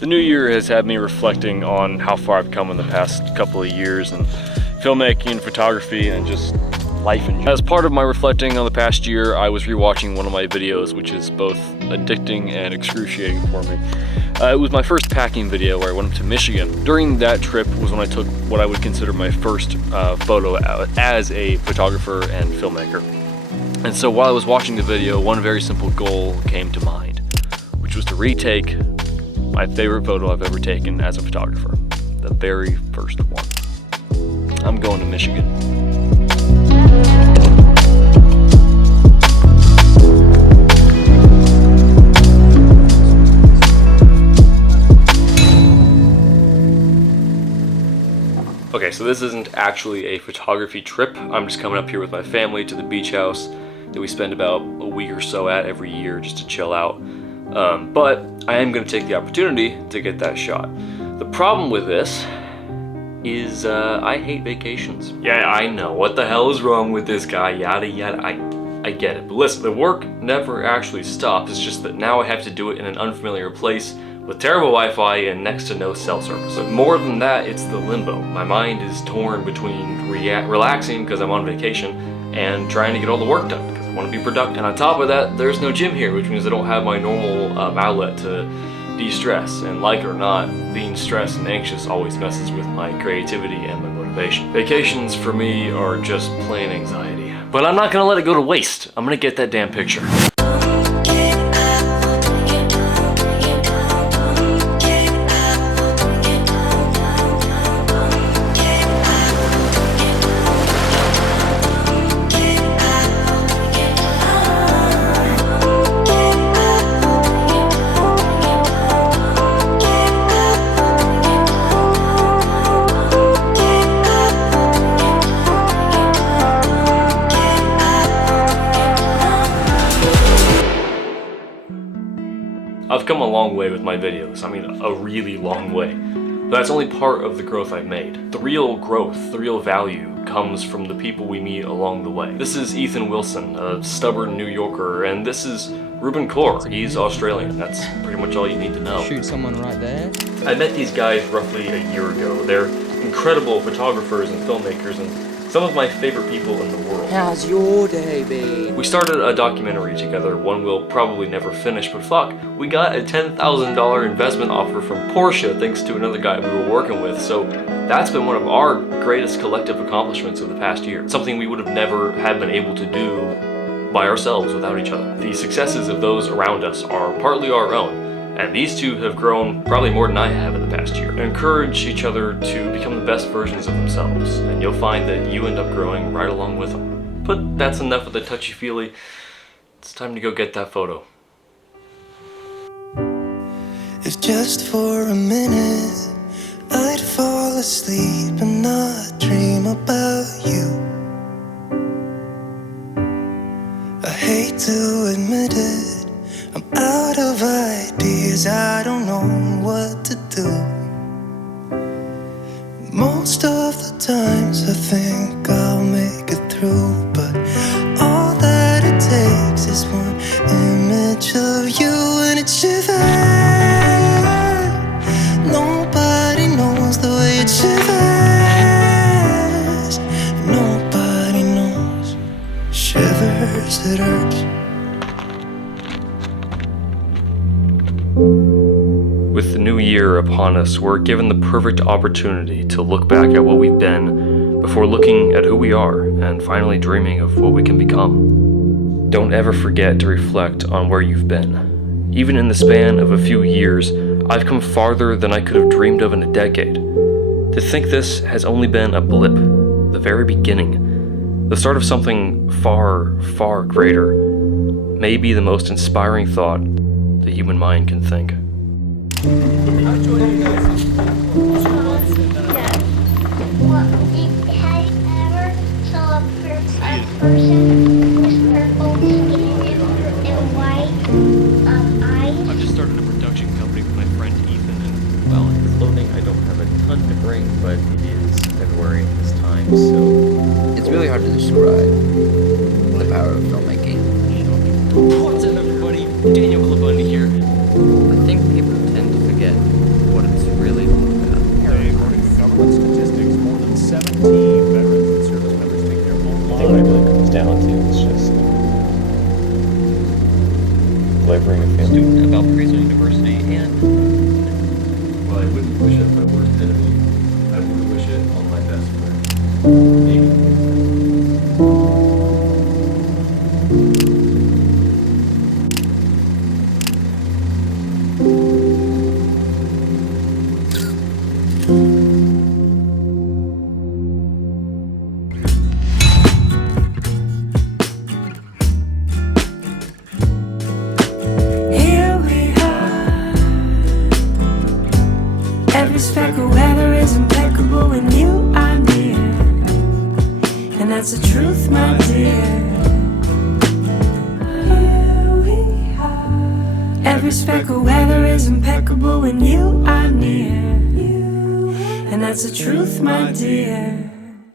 The new year has had me reflecting on how far I've come in the past couple of years in filmmaking, photography, and just life in general. As part of my reflecting on the past year, I was rewatching one of my videos, which is both addicting and excruciating for me. It was my first packing video where I went up to Michigan. During that trip was when I took what I would consider my first photo as a photographer and filmmaker. And so while I was watching the video, one very simple goal came to mind, which was to retake my favorite photo I've ever taken as a photographer. The very first one. I'm going to Michigan. Okay, so this isn't actually a photography trip. I'm just coming up here with my family to the beach house that we spend about a week or so at every year just to chill out. But I am going to take the opportunity to get that shot. The problem with this is I hate vacations. Yeah, I know. What the hell is wrong with this guy? Yada yada. I get it. But listen, the work never actually stops. It's just that now I have to do it in an unfamiliar place with terrible Wi-Fi and next to no cell service. But more than that, it's the limbo. My mind is torn between relaxing because I'm on vacation and trying to get all the work done because I want to be productive. And on top of that, there's no gym here, which means I don't have my normal outlet to de-stress. And like it or not, being stressed and anxious always messes with my creativity and my motivation. Vacations for me are just plain anxiety. But I'm not gonna let it go to waste. I'm gonna get that damn picture. I've come a long way with my videos. I mean, a really long way. But that's only part of the growth I've made. The real growth, the real value, comes from the people we meet along the way. This is Ethan Wilson, a stubborn New Yorker, and this is Ruben Kaur. He's Australian. That's pretty much all you need to know. Shoot someone right there. I met these guys roughly a year ago. They're incredible photographers and filmmakers and some of my favorite people in the world. How's your day, babe? We started a documentary together, one we'll probably never finish, but fuck, we got a $10,000 investment offer from Porsche thanks to another guy we were working with, so that's been one of our greatest collective accomplishments of the past year. Something we would have never have been able to do by ourselves without each other. The successes of those around us are partly our own, and these two have grown probably more than I have in the past year. Encourage each other to become the best versions of themselves, and you'll find that you end up growing right along with them. But that's enough of the touchy-feely. It's time to go get that photo. If just for a minute I'd fall asleep and not dream about you. I hate to admit it, I'm out of ideas, I don't know what to do. Most of the times I think I'll make it through, but all that it takes is one image of you and it shivers. Nobody knows the way it shivers. Nobody knows. Shivers, it hurts. With the new year upon us, we're given the perfect opportunity to look back at what we've been before looking at who we are and finally dreaming of what we can become. Don't ever forget to reflect on where you've been. Even in the span of a few years, I've come farther than I could have dreamed of in a decade. To think this has only been a blip, the very beginning, the start of something far, far greater, may be the most inspiring thought the human mind can think. I've just started a production company with my friend Ethan, and well, in clothing I don't have a ton to bring, but it is February at this time, so It's really hard to describe the power of filmmaking. what's up everybody? Daniel Clip here. I think people tend to forget delivering a family student about Fraser University, and well, I wouldn't wish it on my worst enemy. I would wish it on my best friend. Maybe. Here we are. Every speck of weather is impeccable when you are near, and that's the truth, my dear. Here we are. Every speck of weather is impeccable when you are near, and that's the truth, my dear.